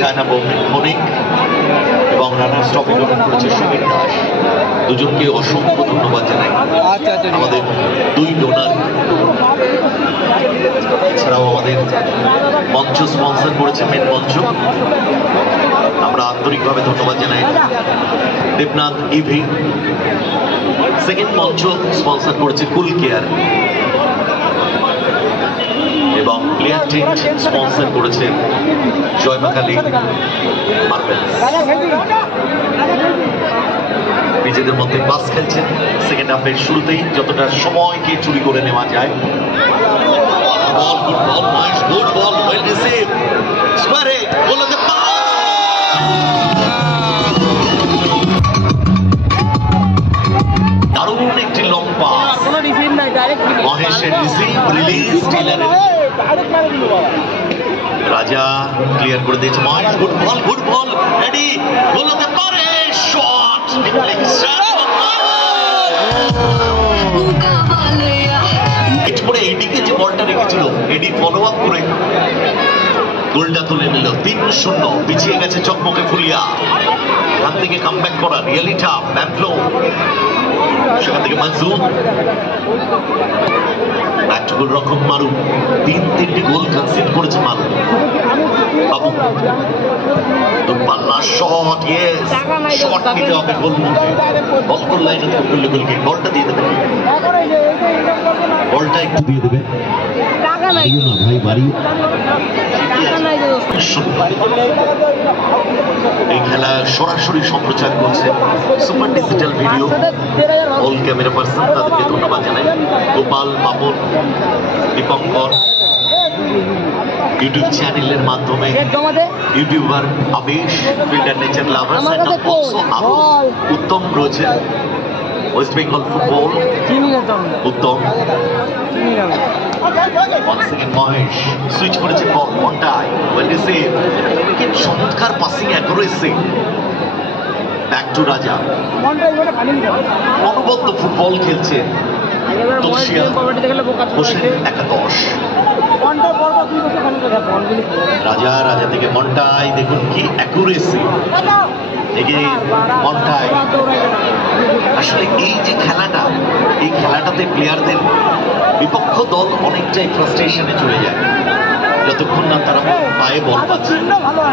China Bhowmik এবং runners trophy গ্রহণ করেছে সমীর দাস। দুজনকে অসংখ্য ধন্যবাদ জানাই আমাদের দুই ডোনার। এছাড়াও আমাদের মঞ্চ স্পন্সর করেছে মেন মঞ্চ, আমরা আন্তরিকভাবে ধন্যবাদ জানাই। দেবনাথ ইভি। সেকেন্ড মঞ্চ স্পন্সর করেছে কুল কেয়ার এবং প্লেয়ার টেন্ট স্পন্সর করেছে জয়মাকালী মার্বেলস। নিজেদের মধ্যে পাস খেলছেন সেকেন্ড হাফের শুরুতেই, যতটা সময়কে চুরি করে নেওয়া যায়। দারুণ একটি লং পাস, মহেশের রিসিভ, রিলিজ টেইলারের। রাজা ক্লিয়ার করে দিয়েছে মহেশ। গুড বল রেডি, গোল হতে পারে। শট পরে এডিকে যে বলটা রেখেছিল, এডি ফলো আপ করে গোলটা তুলে নিল। 3-0 পিছিয়ে গেছে চকমকে ফুলিয়া। এখান থেকে কামব্যাক করা রিয়েলি টাফ। ব্যাকফ্লো, সেখান থেকে মনজুর, ব্যাটগুল রকম মারু। 3-3টি গোল কনসিড করেছে মারু। বাবু পাল্লা শট, ইয়েস শট নিতে হবে গোল মুখে। বল লাইনে করলে গোলকে বলটা দিয়ে দেবে, বলটা একটু দিয়ে দেবে। ভাই বাড়ি এই খেলা সরাসরি সম্প্রচার করছে super digital video. All camera person, তাদেরকে ধন্যবাদ জানাই। গোপাল, মামুন, দীপঙ্কর। ইউটিউব চ্যানেলের মাধ্যমে ইউটিউবার আবেশ, ফিল্ডার নেচার লাভার্স, আরো উত্তম রয়েছে। ওয়েস্ট বেঙ্গল ফুটবল উত্তম। মহেশ সুইচ করেছে ঘন্টায়, চমৎকার পাসিং অ্যাকুরেসি। ব্যাক টু রাজা, অনবদ্য ফুটবল খেলছে একাদশ। রাজা থেকে মন্টাই, দেখুন কি অ্যাকুরেসি। মন্টাই আসলে এই যে খেলাটা, এই খেলাটাতে প্লেয়ারদের বিপক্ষ দল অনেকটাই ফ্রাস্ট্রেশনে চলে যায় যতক্ষণ না তারা পায়ে বল পাচ্ছে।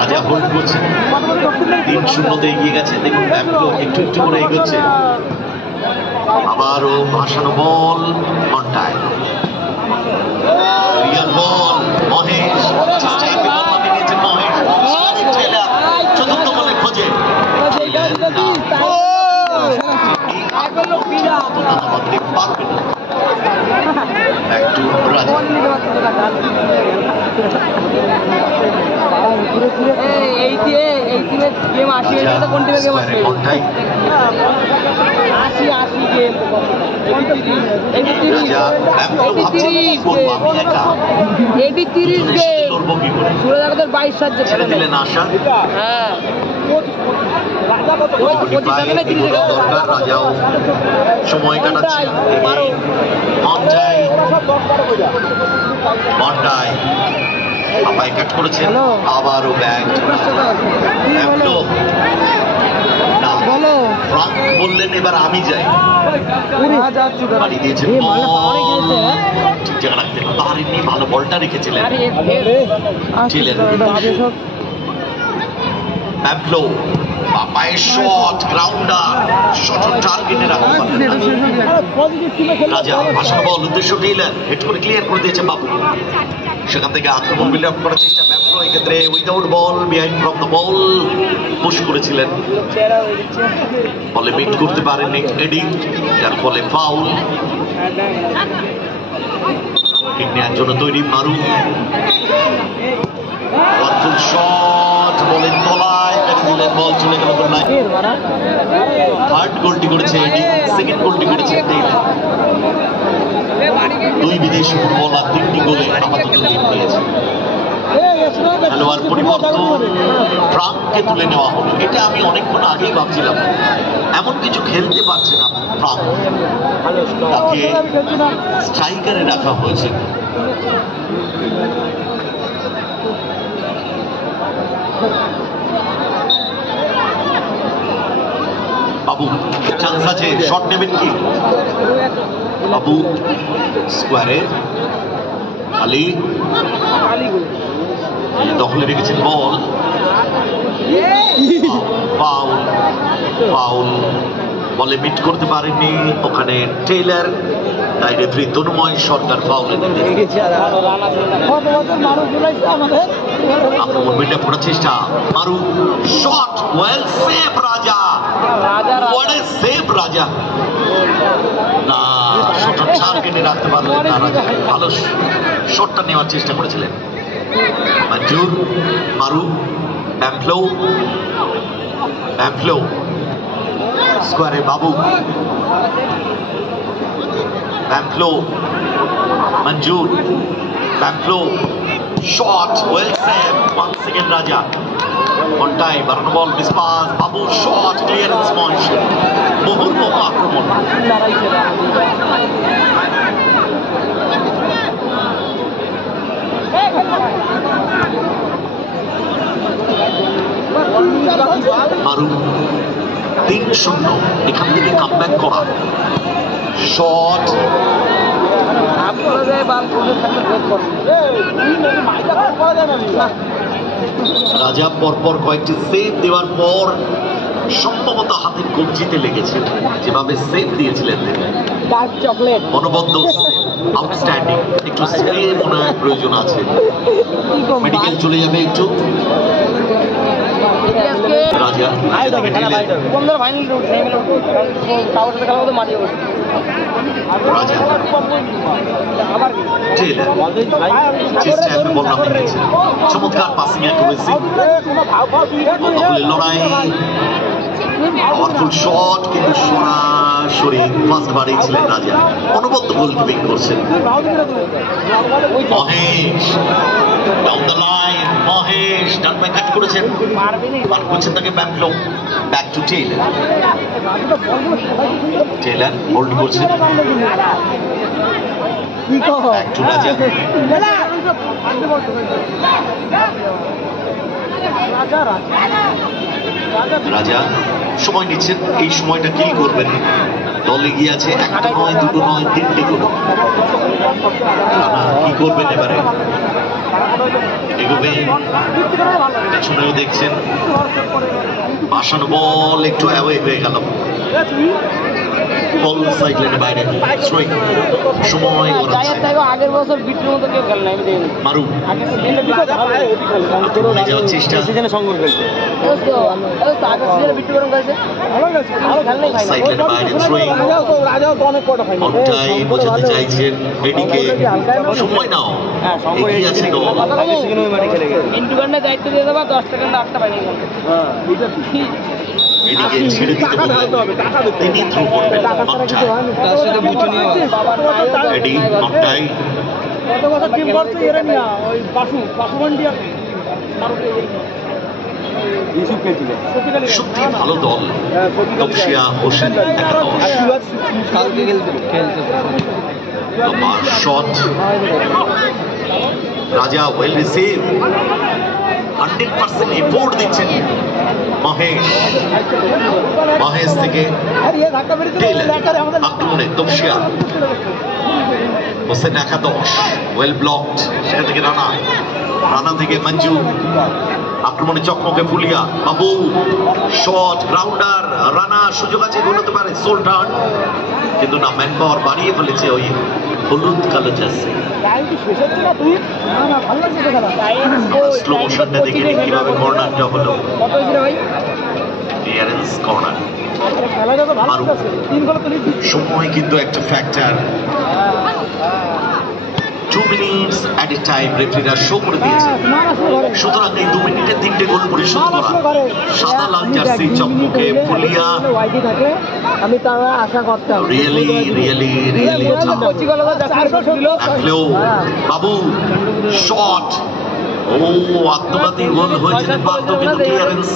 রাজা হোল্ড করছে, 3-0 এগিয়ে গেছে। দেখুন ব্যাকফ্লো একটু একটু করে এগোচ্ছে। আবারও ভাসানো বল ঘন্টায়, রিয়াল বল। মহেশ চতুর্থ বলে খোঁজে, সময় কাটাচ্ছে। কাট করেছে, আবারও ব্যাগ বললেন এবার আমি যাই। বাড়ি দিয়েছে, ঠিক জায়গা রাখতে পারেননি, ভালো বলটা রেখেছিলেন। পায়ের শট, গ্রাউন্ডার, শট টার্গেটে রাখা। রাজা ভাসানো বল, উদ্দেশ্য টেইলার, হেড করে ক্লিয়ার করে দিয়েছে বাবু। সেখান থেকে আক্রমণ বিল্ড আপ করার চেষ্টা ব্যাটসম্যান, এক্ষেত্রে without ball, behind from the ball push করেছিলেন, বলে মিট করতে পারেননি এডি, যার ফলে ফাউল। ঠিক নেওয়ার জন্য তৈরি মারু, ওয়ানফুল শট, বলের তলায় দিলেন, বল চলে গেল গোললাইন। থার্ড গোলটি করেছে এডি, সেকেন্ড গোলটি করেছে টেইলার। দুই বিদেশি ফুটবলার 3টি গোলে আপাতত লিড পেয়েছে। খেলোয়াড় পরিবর্তন, প্রাণকে তুলে নেওয়া হলো। এটা আমি অনেকক্ষণ আগেই ভাবছিলাম, এমন কিছু খেলতে পারছে না প্রাণ, তাকে স্ট্রাইকারে রাখা হয়েছে। বাবু চান্স আছে, শট নেবেন কি? বাবু স্কোয়ারে, আলী দখলে রেখেছেন বল, ফাউল ফাউল, বলে মিট করতে পারেননি ওখানে টেইলার, তাই রেফারি তনুময় সরকার ফাউলে দিলেন। আক্রমণ মিটে পড়ার চেষ্টা, মারু শট, ওয়েল সেভ রাজা, হোয়াট এ সেভ রাজা। না, শটটা ছাড় কেটে রাখতে পারলেন না রাজা, ভালো শটটা নেওয়ার চেষ্টা করেছিলেন। মঞ্জুর, মারু, অ্যাম্পলো, অ্যাম্পলো স্কোয়ারে, বাবু, অ্যাম্পলো, মঞ্জুর, অ্যাম্পলো শট, ওয়েল সেভ, 1 সেকেন্ড রাজা, অন টাইম, বাড়ানো বল, মিসপাস, বাবু শট, ক্লিয়ারেন্স পয়েন্ট, মুহুর্মুহ আক্রমণ। মারু 3-0, এখান থেকে কামব্যাক করা, শট, রাজা পরপর কয়েকটি সেভ দেওয়ার পর সম্ভবত হাতের কবজিতে লেগেছে, যেভাবে সেভ দিয়েছিলেন অনবদ্য, আউটস্ট্যান্ডিং। একটু স্প্রে মনে হয় প্রয়োজন আছে, মেডিকেল চলে যাবে একটু। রাজা চমৎকার পাসিং অ্যাকুরেসি, লড়াই, পাওয়ারফুল শট, কিন্তু সরাসরি ফার্স্ট বাড়িয়েছিলেন রাজা, অনবদ্য গোলকিপিং করছেন। Mahesh down the line, Mahesh ডান পায়ে কাট করেছেন, পার করছেন তাকে ব্যাকলো, back to Taylor, Taylor hold করছেন, ব্যাক টু রাজা, রাজা সময় নিচ্ছেন, এই সময়টা কি করবেন? দল এগিয়ে আছে, একটা নয়, দুটো নয়, 3টে গোল, কি করবেন এবারে? এগোবেন, পেছনেও দেখছেন, বাসানো বল একটু অ্যাওয়ে হয়ে গেল, বল সাইড লাইনের বাইরে, সময় আগের বছর বিট্টুর মতো কেউ খেলে না, মারু যাওয়ার চেষ্টা, সাইড লাইনের বাইরে থ্রোয়িং, অনটাই বোঝাতে চাইছেন এদিকে, সময় নাও, এগিয়ে আছে দল, দায়িত্ব দিয়ে দেবা 10 সেকেন্ড 8টা বাইরে গেল, এদিকে ছেড়ে দিতে বললেন, তিনি থ্রো করবেন, এডি অনটাই, সত্যি ভালো দল, তপসিয়া হোসেন শট, রাজা ওয়েল রিসিভ, 100% এফোর্ট দিচ্ছেন মহেশ, মহেশ থেকে আক্রমণে তপসিয়া হোসেন একাদশ, ওয়েল ব্লকড, সেটা থেকে রানা, রানা থেকে মঞ্জু, আক্রমণে চকমকে ফুলিয়া, বাবু শট, গ্রাউন্ডার, রানা সুযোগ আছে, গোল হতে পারে, সোল টার্ন, কিন্তু না, ম্যান পাওয়ার বাড়িয়ে ফেলেছে ওই হলুদ কালো জার্সি। স্লো মোশনটা দেখে কিভাবে কর্নারটা হলো, ক্লিয়ারেন্স কর্নার। সময় কিন্তু একটা factor, 2 minutes at a time রেফারিরা শো করে দিয়েছে, সুতরাং এই 2 মিনিটে 3টে গোল পরিশোধ করা, সাদা লাল জার্সি চকমকে ফুলিয়া, আমি তারা আশা করতাম, রিয়েলি রিয়েলি রিয়েলি বাবু শট, ও আত্মঘাতী গোল হয়েছিলেন বাধ্য, কিন্তু ক্লিয়ারেন্স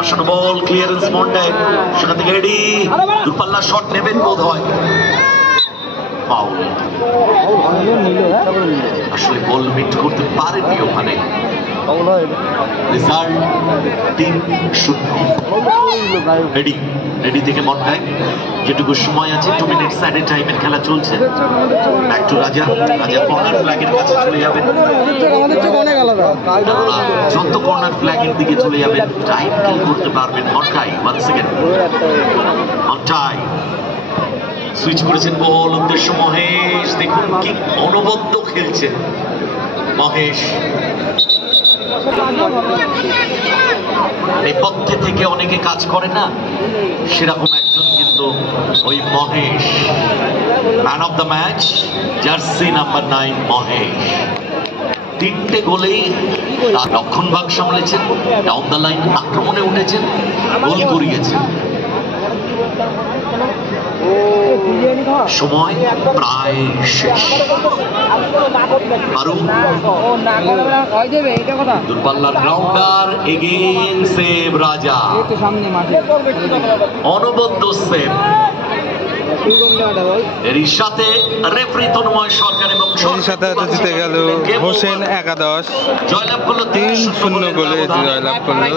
আসন্ন বল, ক্লিয়ারেন্স মন্ডায়, সেখান থেকে এডি দূরপাল্লা শট নেবেন বোধ হয়, ফাউল। আসলে গোল মিট করতে পারেননি ওখানে। রেজাল্ট 3-0। রেডি থেকে মন্ডায়, যেটুকু সময় আছে 2 মিনিটস অ্যাট টাইমের খেলা চলছে। ব্যাক টু রাজা, রাজা কর্নার ফ্ল্যাগের কাছে চলে যাবেন, যত কর্নার ফ্ল্যাগের দিকে চলে যাবেন টাইম কিল করতে পারবেন। মন্টাই 1 সেকেন্ড, মন্টাই সুইচ করেছেন, বল উদ্দেশ্য মহেশ, দেখুন কি অনবদ্য খেলছে মহেশ। নেপথ্যে থেকে অনেকে কাজ করে না, সেরকম একজন কিন্তু ওই Mahesh. Man of the match, jersey number 9 Mahesh. 3টে গোলেই তার রক্ষণভাগ সামলেছেন, ডাউন দ্য লাইন আক্রমণে উঠেছেন, গোল করিয়েছেন। সময় প্রায় শেষ। দূরপাল্লার গ্রাউন্ডার, এগেইন সেভ রাজা, অনবদ্য সেভ। এরই সাথে রেফারি তন্ময় সরকার এবং সাথে জিতে গেল হোসেন একাদশ, জয়লাভ করলো 3-0 গোলে জয়লাভ করলো।